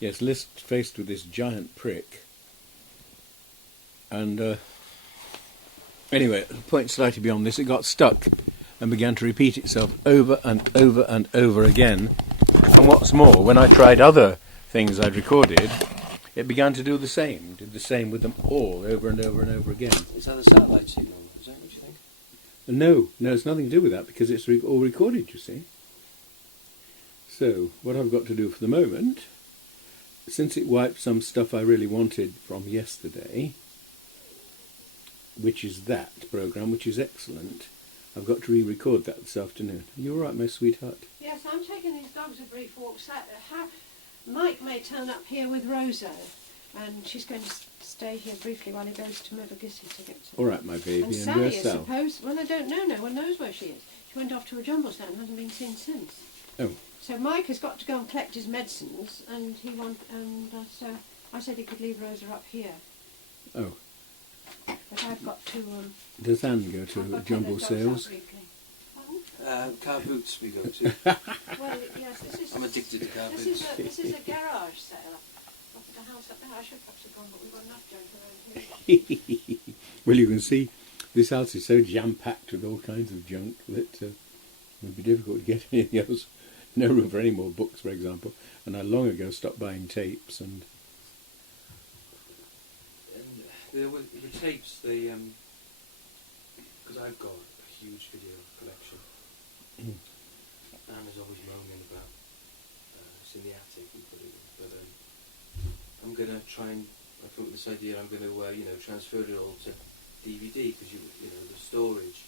Yes, Liz faced with this giant prick. And anyway, at the point slightly beyond this, it got stuck and began to repeat itself over and over and over again. And what's more, when I tried other things I'd recorded, it began to do the same. Did the same with them all, over and over and over again. Is that the satellite signal? Is that what you think? No, it's nothing to do with that, because it's all recorded, you see. So, what I've got to do for the moment, since it wiped some stuff I really wanted from yesterday, which is that programme, which is excellent, I've got to re-record that this afternoon. Are you all right, my sweetheart? Yes, I'm taking these dogs a brief walk. Mike may turn up here with Rosa, and she's going to stay here briefly while he goes to Mevagissey to get some. All right, my baby. And And Sally, where's I Sal? suppose, well, I don't know. No one knows where she is. She went off to a jumble stand and hasn't been seen since. Oh. So Mike has got to go and collect his medicines, and so I said he could leave Rosa up here. Oh. But I've got to. Does Anne go I've to got jumble let those out sales? briefly. Car boots we go to. Well, yes, this is. I'm addicted to car This boots. is a garage set up off the house up there. I should perhaps have gone, but we've got enough junk around here. Well, you can see this house is so jam-packed with all kinds of junk that it would be difficult to get anything else. No room for any more books, for example. And I long ago stopped buying tapes and... The tapes, they because I've got a huge video collection. Anne is always moaning about it's in the attic and put it in, but I'm going to try and I come up with this idea. I'm going to transfer it all to DVD because the storage.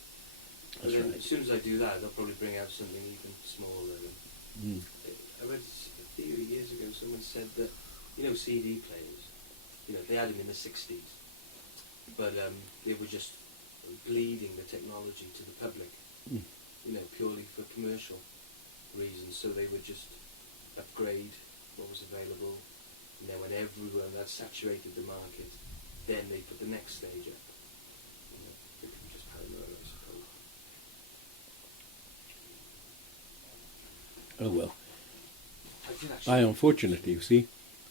And then right. as soon as I do that, they'll probably bring out something even smaller. And I read a theory years ago. Someone said that CD players, they had them in the 60s. But they were just bleeding the technology to the public, purely for commercial reasons. So they would just upgrade what was available, and then when everyone had saturated the market, then they put the next stage up. Just paranoid, I suppose. Oh well. I I, unfortunately, you see,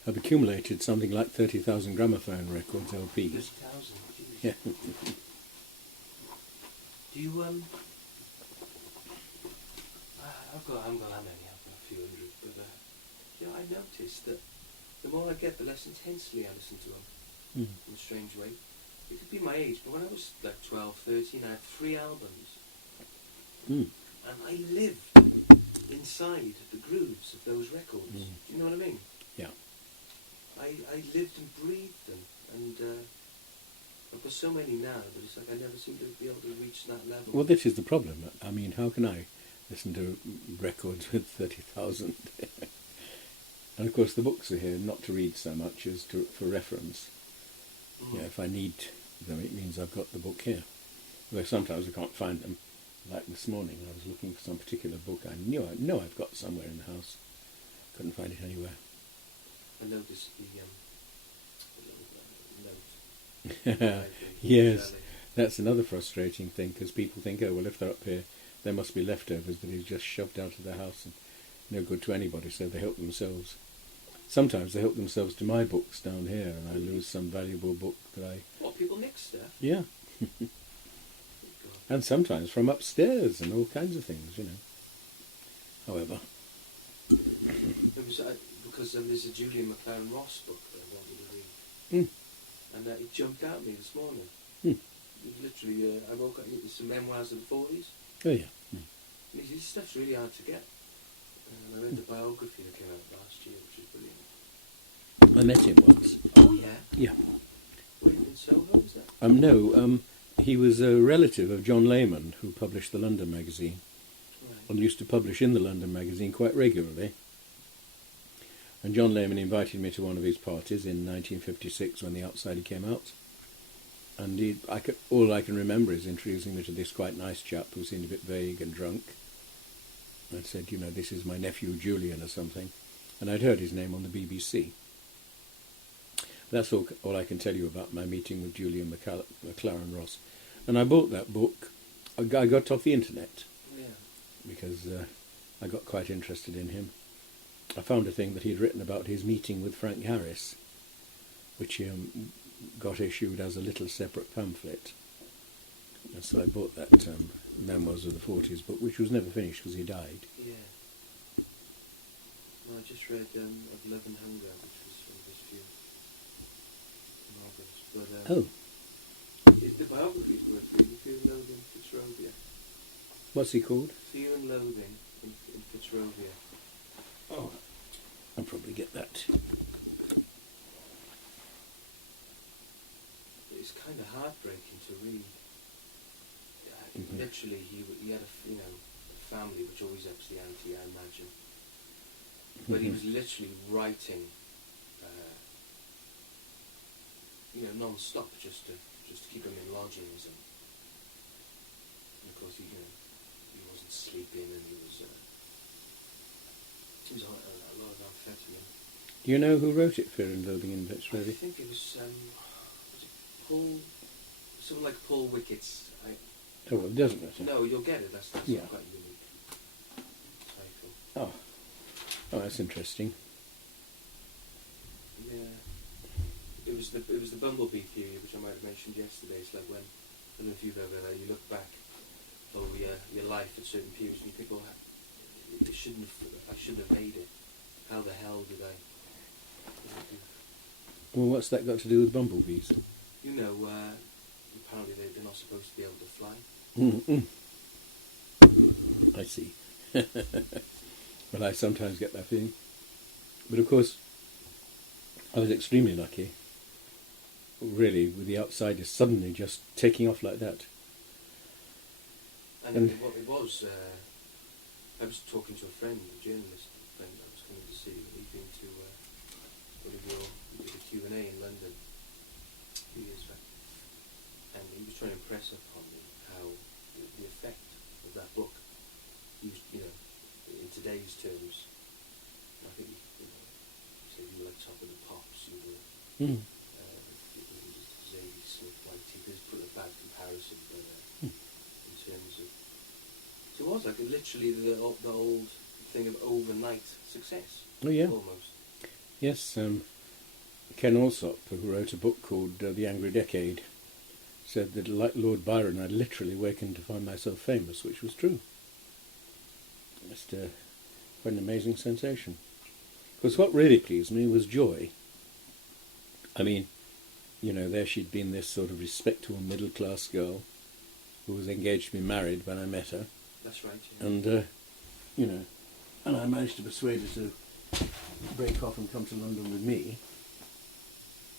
have accumulated something like 30,000 gramophone records, LPs. 30,000. Yeah. Do you I haven't got that many. I've got a few hundred, but I noticed that the more I get, the less intensely I listen to them. In a strange way. It could be my age, but when I was like 12, 13, I had 3 albums, and I lived inside the grooves of those records. Do you know what I mean? Yeah. I lived and breathed them, and I've got so many now that it's like I never seem to be able to reach that level. Well, this is the problem. I mean, how can I listen to records with 30,000? And of course the books are here, not to read so much as for reference. Yeah, if I need them, it means I've got the book here. Although sometimes I can't find them. Like this morning, I was looking for some particular book I know I've got somewhere in the house. Couldn't find it anywhere. I noticed the note. Yes, that's another frustrating thing, because people think, oh, well, if they're up here, there must be leftovers that he's just shoved out of the house and no good to anybody, so they help themselves. Sometimes they help themselves to my books down here, and I lose some valuable book that I... What, people mix stuff? Yeah. And sometimes from upstairs and all kinds of things, However... It was because there's a Julian McLaren Ross book that I wanted to read. And it jumped out at me this morning. It was literally, I woke up, it was some memoirs of the 40s. Oh, yeah. And this stuff's really hard to get. And I read the biography that came out last year, which is brilliant. I met him once. Oh, yeah? Yeah. Were you in Soho, is that? No, he was a relative of John Lehman, who published the London magazine, and used to publish in the London magazine quite regularly. And John Lehman invited me to one of his parties in 1956 when The Outsider came out. And all I can remember is introducing me to this quite nice chap who seemed a bit vague and drunk. I said, this is my nephew Julian or something. And I'd heard his name on the BBC. That's all I can tell you about my meeting with Julian McLaren Ross. And I bought that book. I got off the internet. Yeah. Because I got quite interested in him. I found a thing that he'd written about his meeting with Frank Harris, which got issued as a little separate pamphlet. And so I bought that Memoirs of the 40s book, which was never finished because he died. Yeah. No, I just read Of Love and Hunger, which was from his few novels. But the biography's worth reading. Fear and Loathing in Fitzrovia. What's he called? Fear and Loathing in Fitzrovia. Oh, I'll probably get that. It's kind of heartbreaking to read. Mhm. Literally, he had a family which always ups the ante, I imagine. But he was literally writing, non-stop, just to keep him in lodgings, and of course he wasn't sleeping, and he was on a lot of amphetamine. Do you know who wrote it, Fear and Loathing in I Fitzrovia? think it was it Paul, someone like Paul Wickett's. Oh, well, it doesn't matter. No, you'll get it. That's Yeah. quite a unique title. Oh, that's interesting. Yeah. It was the bumblebee theory, which I might have mentioned yesterday. It's like when, I don't know if you've ever, you look back over your life at certain periods and you think, well, I shouldn't have made it. How the hell did I? Well, what's that got to do with bumblebees? Apparently they're not supposed to be able to fly. I see. Well, I sometimes get that feeling. But of course, I was extremely lucky, really, with the Outsiders suddenly just taking off like that. And it was, I was talking to a friend, a journalist friend I was coming to see. He'd been to one of your, you did a Q&A in London a few years back. And he was trying to impress upon me how the effect of that book, used, in today's terms, I think you said you were like Top of the Pops, you were Zadie Smith, like he could put a bad comparison, but in terms of, so it was like literally the old thing of overnight success. Oh yeah. Almost. Yes, Ken Alsop, who wrote a book called The Angry Decade, said that, like Lord Byron, I'd literally wakened to find myself famous, which was true. Just quite an amazing sensation. Because what really pleased me was Joy. I mean, there she'd been this sort of respectable middle-class girl who was engaged to be married when I met her. That's right. Yeah. And, and I managed to persuade her to break off and come to London with me.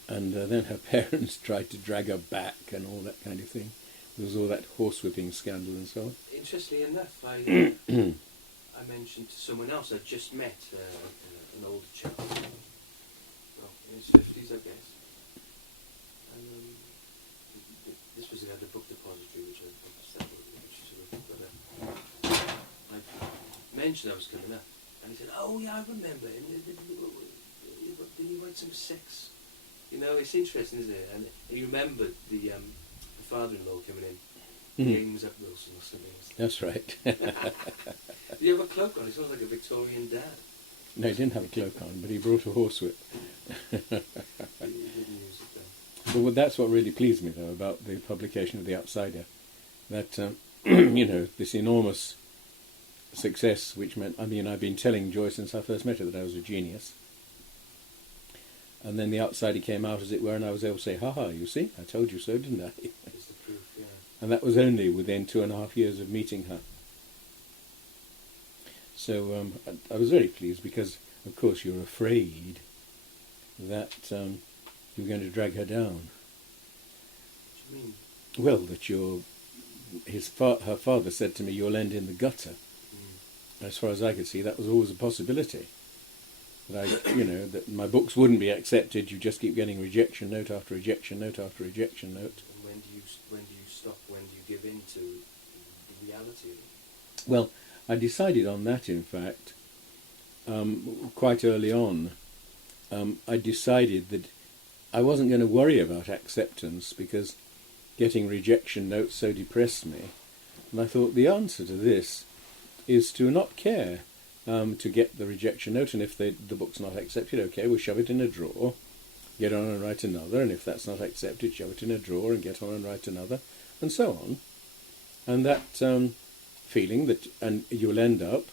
And then her parents tried to drag her back and all that kind of thing. There was all that horsewhipping scandal and so on. Interestingly enough, I mentioned to someone else I just met, an older chap, well, in his 50s, I guess. And this was at a book depository, which I mentioned I was coming up. And he said, oh yeah, I remember him. Didn't he write some sex? It's interesting, isn't it? And he remembered the father-in-law coming in, James up Wilson or something. That's right. Did he have a cloak on? He sounds like a Victorian dad. No, he didn't have a cloak on, but he brought a horsewhip. He didn't use it though. But that's what really pleased me, though, about the publication of The Outsider. That, this enormous success, which meant, I've been telling Joy since I first met her that I was a genius. And then The Outsider came out, as it were, and I was able to say, ha, you see, I told you so, didn't I? It's the proof, yeah. And that was only within 2.5 years of meeting her. So I was very pleased because, of course, you're afraid that you're going to drag her down. What do you mean? Well, that her father said to me, you'll end in the gutter. As far as I could see, that was always a possibility. That that my books wouldn't be accepted. You just keep getting rejection note after rejection note after rejection note. And when do you stop? When do you give in to the reality? Well, I decided on that, in fact, quite early on. I decided that I wasn't going to worry about acceptance because getting rejection notes so depressed me. And I thought the answer to this is to not care to get the rejection note, and if the book's not accepted, okay, we'll shove it in a drawer, get on and write another, and if that's not accepted, shove it in a drawer and get on and write another, and so on. And that feeling that, and you'll end up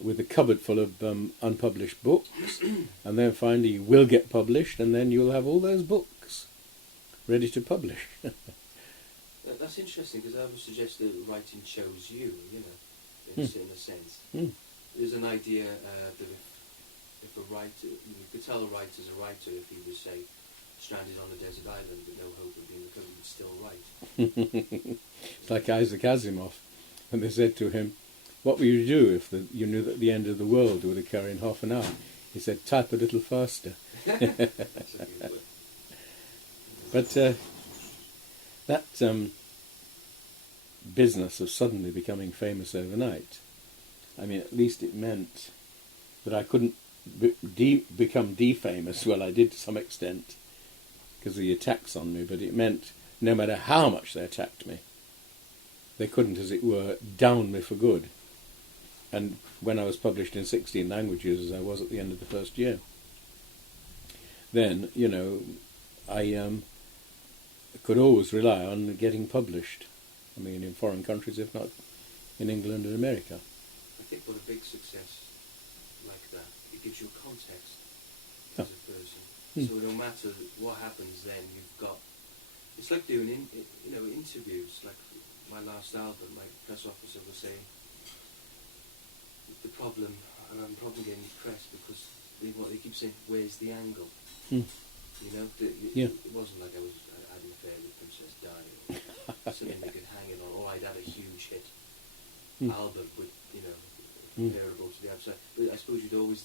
with a cupboard full of unpublished books, and then finally you will get published, and then you'll have all those books ready to publish. That's interesting, because I would suggest that writing chose you, you know, in a sense. There's an idea that if a writer, you could tell a writer's a writer if he was, say, stranded on a desert island with no hope of being recovered, he'd still write. It's like Isaac Asimov, when they said to him, what would you do if you knew that the end of the world would occur in half an hour? He said, type a little faster. That's a good word. But that business of suddenly becoming famous overnight, I mean, at least it meant that I couldn't become defamous. Well, I did to some extent because of the attacks on me, but it meant no matter how much they attacked me, they couldn't, as it were, down me for good. And when I was published in 16 languages, as I was at the end of the first year, then, you know, I could always rely on getting published. I mean, in foreign countries, if not in England and America. I think what a big success like that, it gives you context as a person. So no matter what happens, then you've got. It's like doing interviews. Like my last album, my press officer was saying, the problem, and I'm probably getting pressed because they keep saying, where's the angle? You know, it wasn't like I had an affair with Princess Di or something they could hang it on, or I'd had a huge hit album with, you know, comparable to the outside. But I suppose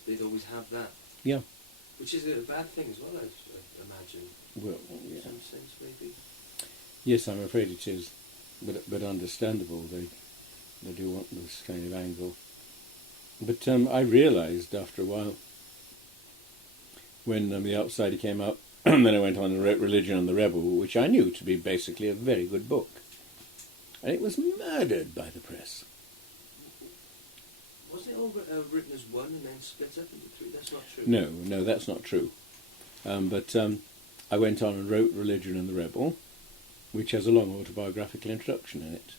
they'd always have that. Yeah. Which is a bad thing as well, I imagine. Well, In yeah. some sense, maybe. Yes, I'm afraid it is, but understandable. They do want this kind of angle. But I realised after a while, when The Outsider came out, and then I went on and wrote Religion and the Rebel, which I knew to be basically a very good book. And it was murdered by the press. Wasn't it all written as one and then split up into three? That's not true. No, that's not true. But I went on and wrote Religion and the Rebel, which has a long autobiographical introduction in it.